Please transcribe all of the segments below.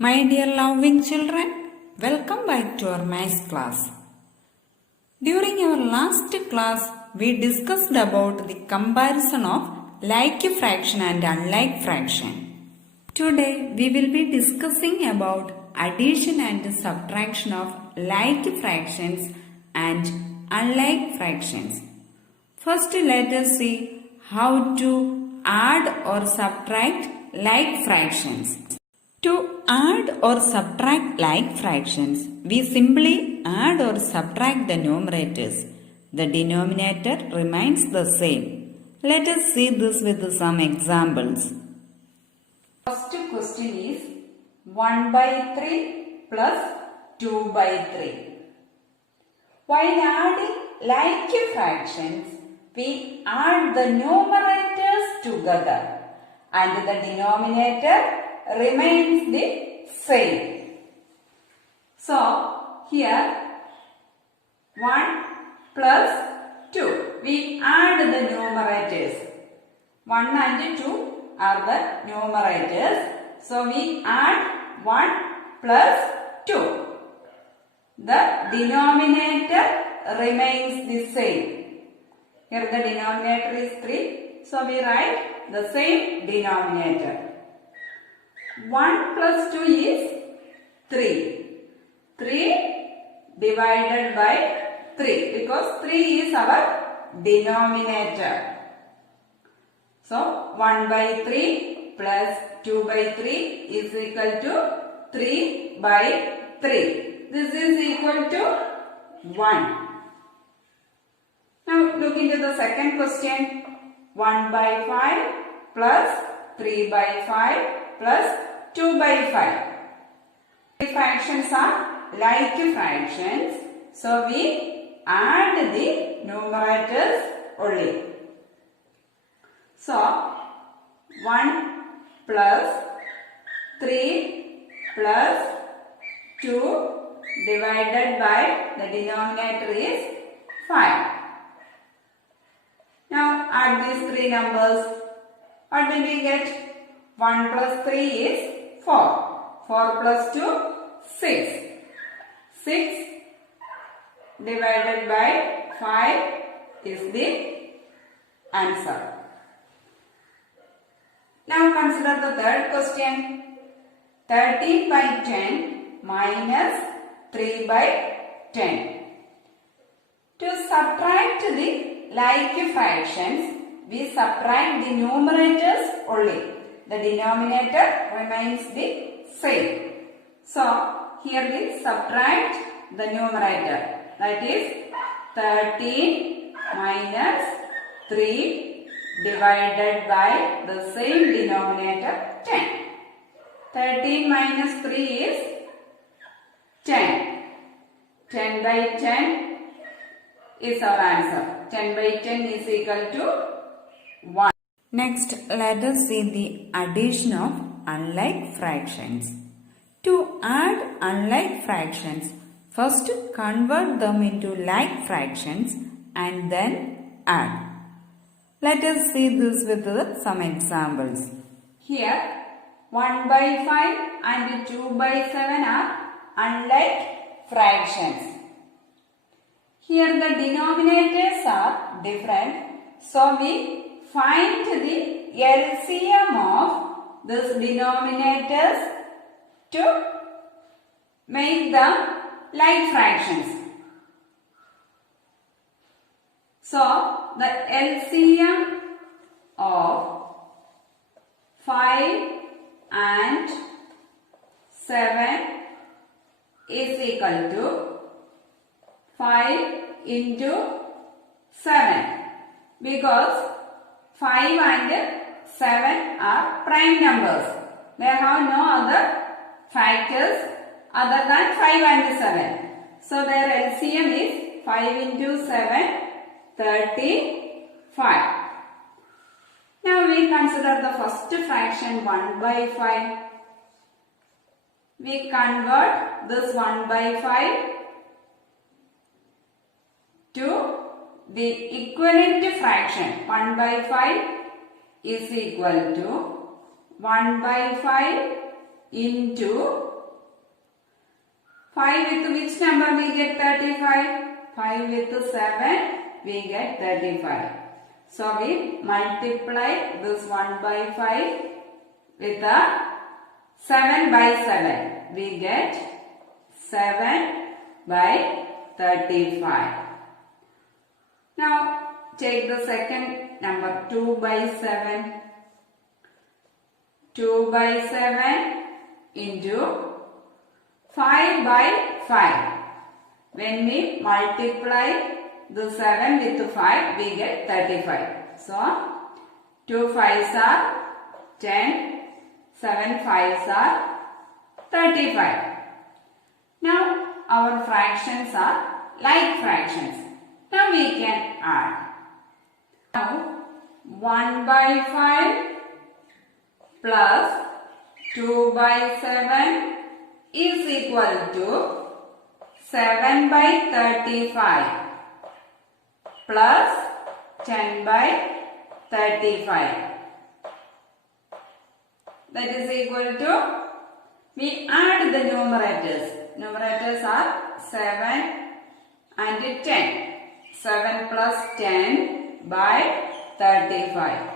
My dear loving children, welcome back to our maths class. During our last class, we discussed about the comparison of like fraction and unlike fraction. Today, we will be discussing about addition and subtraction of like fractions and unlike fractions. First, let us see how to add or subtract like fractions. To add or subtract like fractions, we simply add or subtract the numerators. The denominator remains the same. Let us see this with some examples. First question is 1 by 3 plus 2 by 3. While adding like fractions, we add the numerators together and the denominator remains the same. So, here 1 plus 2. We add the numerators. 1 and 2 are the numerators. So, we add 1 plus 2. The denominator remains the same. Here the denominator is 3. So, we write the same denominator. 1 plus 2 is 3. 3 divided by 3 because 3 is our denominator. So 1 by 3 plus 2 by 3 is equal to 3 by 3. This is equal to 1. Now look into the second question. 1 by 5 plus 3 by 5 plus 2 by 5. The fractions are like fractions. So we add the numerators only. So 1 plus 3 plus 2 divided by the denominator is 5. Now add these three numbers. What will we get? 1 plus 3 is 4. 4 plus 2, 6. 6 divided by 5 is the answer. Now consider the third question. 13 by 10 minus 3 by 10. To subtract the like fractions, we subtract the numerators only. The denominator remains the same. So, here we subtract the numerator. That is 13 minus 3 divided by the same denominator 10. 13 minus 3 is 10. 10 by 10 is our answer. 10 by 10 is equal to 1. Next, let us see the addition of unlike fractions. To add unlike fractions, first convert them into like fractions and then add. Let us see this with some examples. Here, 1 by 5 and 2 by 7 are unlike fractions. Here the denominators are different, so we find the LCM of these denominators to make them like fractions. So, the LCM of 5 and 7 is equal to 5 into 7 because 5 and 7 are prime numbers. They have no other factors other than 5 and 7. So their LCM is 5 into 7, 35. Now we consider the first fraction 1 by 5. We convert this 1 by 5 to the equivalent fraction. 1 by 5 is equal to 1 by 5 into 5 with which number we get 35? 5 with 7 we get 35. So we multiply this 1 by 5 with a 7 by 7. We get 7 by 35. Now take the second number 2 by 7. 2 by 7 into 5 by 5. When we multiply the 7 with 5, we get 35. So 2 5s are 10, 7 5s are 35. Now our fractions are like fractions. Now we can add. Now 1 by 5 plus 2 by 7 is equal to 7 by 35 plus 10 by 35. That is equal to, we add the numerators. Numerators are 7 and 10. 7 plus 10 by 35.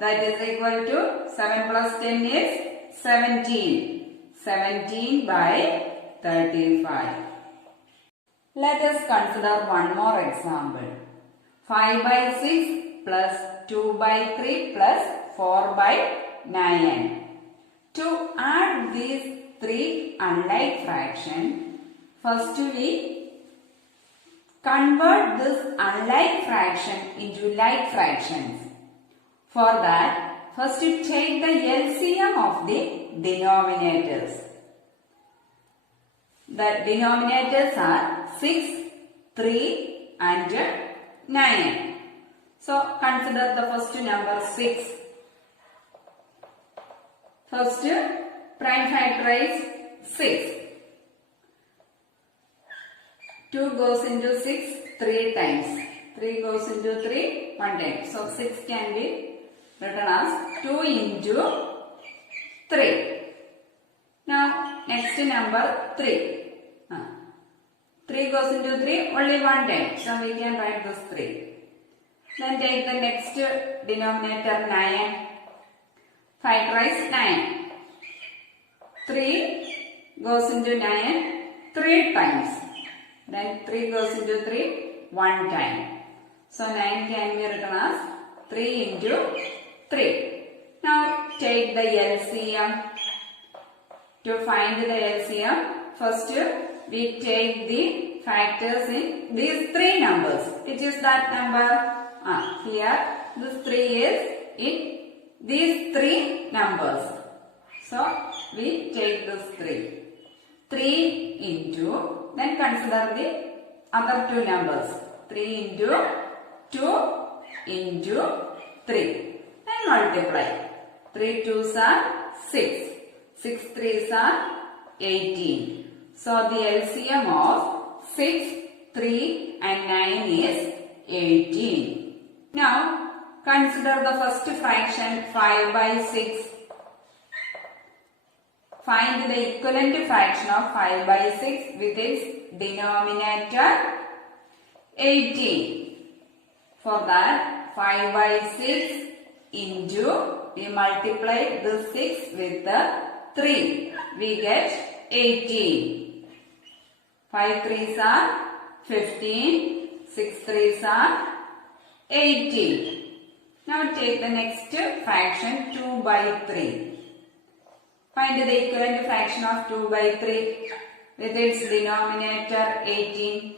That is equal to 7 plus 10 is 17. 17 by 35. Let us consider one more example. 5 by 6 plus 2 by 3 plus 4 by 9. To add these three unlike fractions, first we convert this unlike fraction into like fractions. For that, first you take the LCM of the denominators. The denominators are 6, 3 and 9. So consider the first number 6. First prime factorize 6. 2 goes into 6 3 times. 3 goes into 3 1 time. So 6 can be written as 2 into 3. Now next number 3. 3 goes into 3 only 1 time. So we can write this 3. Then take the next denominator 9. Factorize 9. 3 goes into 9 3 times. Then 3 goes into 3 1 time. So 9 can be written as 3 into 3. Now take the LCM. To find the LCM, first we take the factors in these three numbers. Which is that number? Here this 3 is in these three numbers. So we take this 3. 3 into, then consider the other two numbers. 3 into 2 into 3. Then multiply. 3 2s are 6. 6 3s are 18. So the LCM of 6, 3 and 9 is 18. Now consider the first fraction 5 by 6. Find the equivalent fraction of 5 by 6 with its denominator 18. For that 5 by 6 into, we multiply the 6 with the 3. We get 18. 5 3s are 15. 6 3s are 18. Now take the next fraction 2 by 3. Find the equivalent fraction of 2 by 3 with its denominator 18.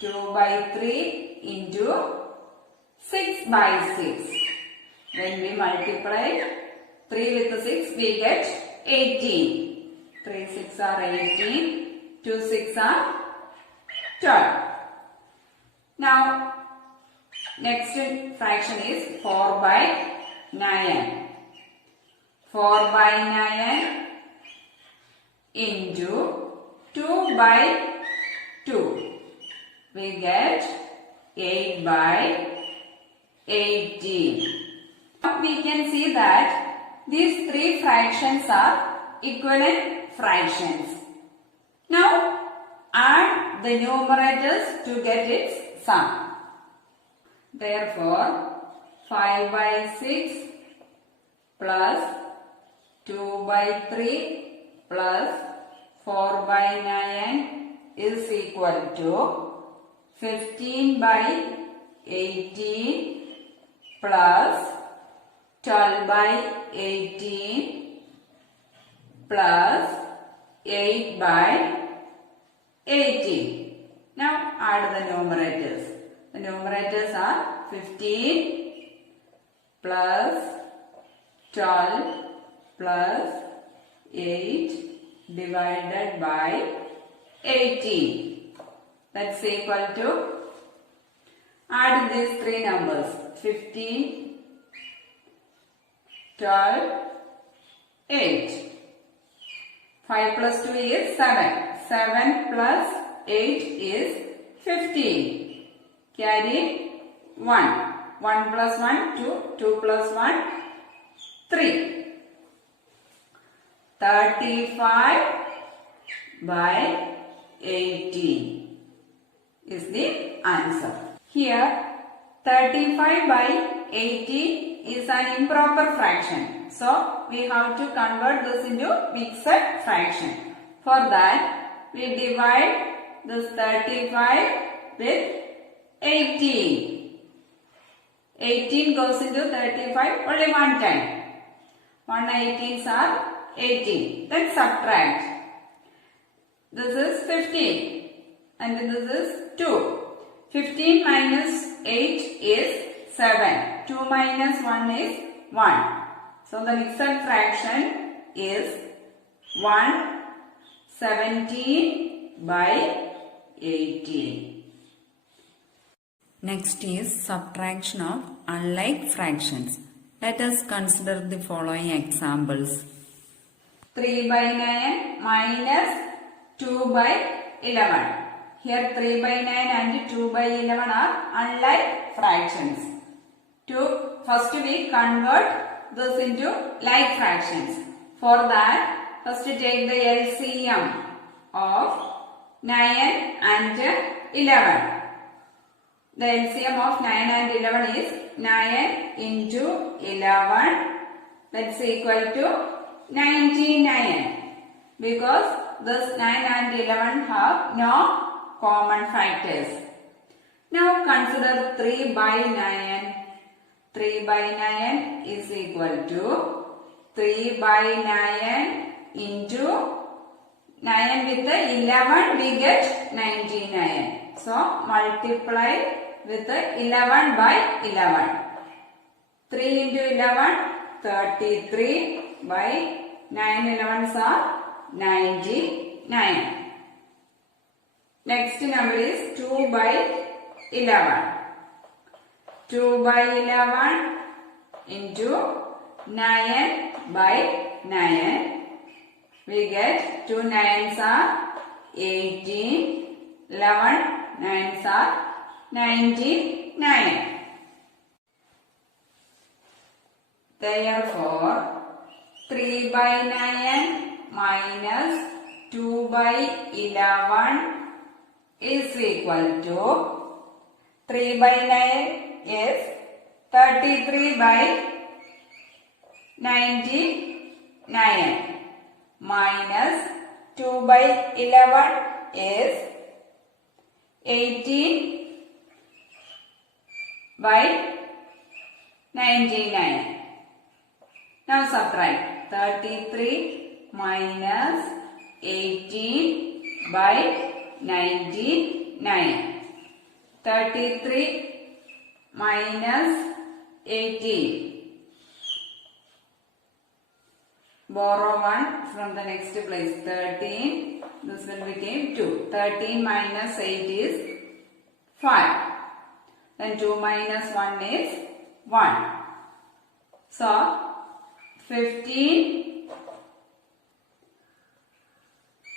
2 by 3 into 6 by 6. When we multiply 3 with 6, we get 18. 3 6 are 18. 2 6 are 12. Now next fraction is 4 by 9. 4 by 9 into 2 by 2. We get 8 by 18. Now we can see that these three fractions are equivalent fractions. Now add the numerators to get its sum. Therefore 5 by 6 plus 2 by 3 plus 4 by 9 is equal to 15 by 18 plus 12 by 18 plus 8 by 18. Now add the numerators. The numerators are 15 plus 12 plus 8 divided by 18. That's equal to, add these three numbers, 15, 12, 8. 5 plus 2 is 7. 7 plus 8 is 15. Carry 1. 1 plus 1, 2. 2 plus 1, 3. 35 by 18 is the answer. Here 35 by 18 is an improper fraction. So we have to convert this into mixed fraction. For that we divide this 35 with 18. 18 goes into 35 only one time. 1 18s are 18. Then subtract. This is 15 and this is 2. 15 minus 8 is 7. 2 minus 1 is 1. So the mixed fraction is 117 by 18. Next is subtraction of unlike fractions. Let us consider the following examples. 3 by 9 minus 2 by 11. Here 3 by 9 and 2 by 11 are unlike fractions. First we convert this into like fractions. For that, first take the LCM of 9 and 11. The LCM of 9 and 11 is 9 into 11. That's equal to 99. Because this 9 and 11 have no common factors. Now consider 3 by 9. 3 by 9 is equal to 3 by 9 into 9 with the 11 we get 99. So multiply with the 11 by 11. 3 into 11 33 by 9 11s are 99. Next number is 2 by 11. 2 by 11 into 9 by 9. We get 2 9s are 18. 11 9s are 99. Therefore, 3 by 9 minus 2 by 11 is equal to 3 by 9 is 33 by 99 minus 2 by 11 is 18 by 99. Now subtract 33 minus 18 by 99. 33 minus 18. Borrow 1 from the next place. 13. This will become 2. 13 minus 8 is 5. Then 2 minus 1 is 1. So 15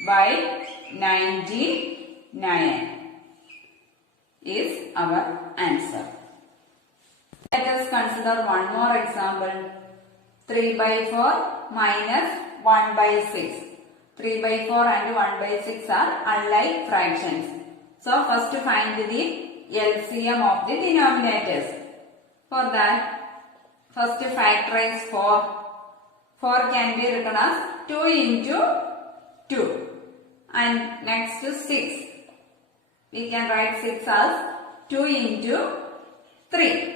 by 99 is our answer. Let us consider one more example. 3 by 4 minus 1 by 6. 3 by 4 and 1 by 6 are unlike fractions. So first find the LCM of the denominators. For that, first factorize 4. 4 can be written as 2 into 2. And next 6. We can write 6 as 2 into 3.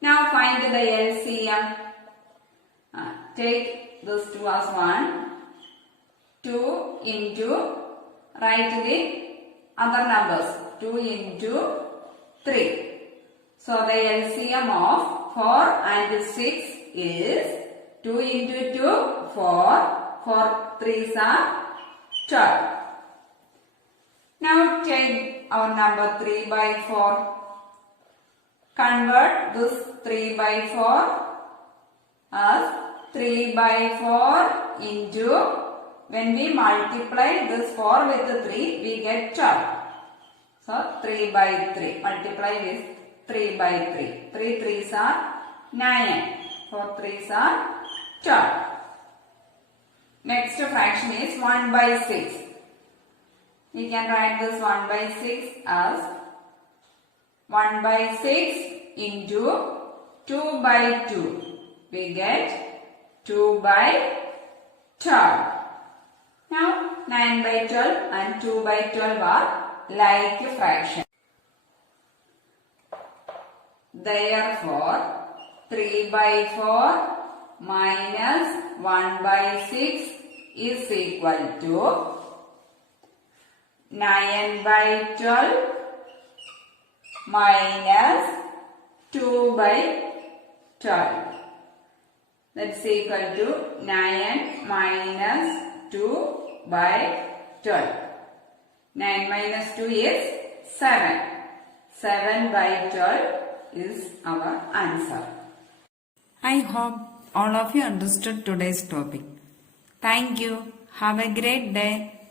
Now find the LCM. Take those 2 as 1. 2 into, write the other numbers. 2 into 3. So the LCM of 4 and 6 is 2 into 2, 4. 4 3s are 12. Now take our number 3 by 4. Convert this 3 by 4 as 3 by 4 into, when we multiply this 4 with 3, we get 12. So 3 by 3. Multiply with 3 by 3. 3 3s are 9. 4 3s are 12. Next fraction is 1 by 6. We can write this 1 by 6 as 1 by 6 into 2 by 2. We get 2 by 12. Now 9 by 12 and 2 by 12 are like fractions. Therefore, 3 by 4 minus 1 by 6 is equal to 9 by 12 minus 2 by 12. That's equal to 9 minus 2 by 12. 9 minus 2 is 7. 7 by 12 is our answer. I hope all of you understood today's topic. Thank you. Have a great day.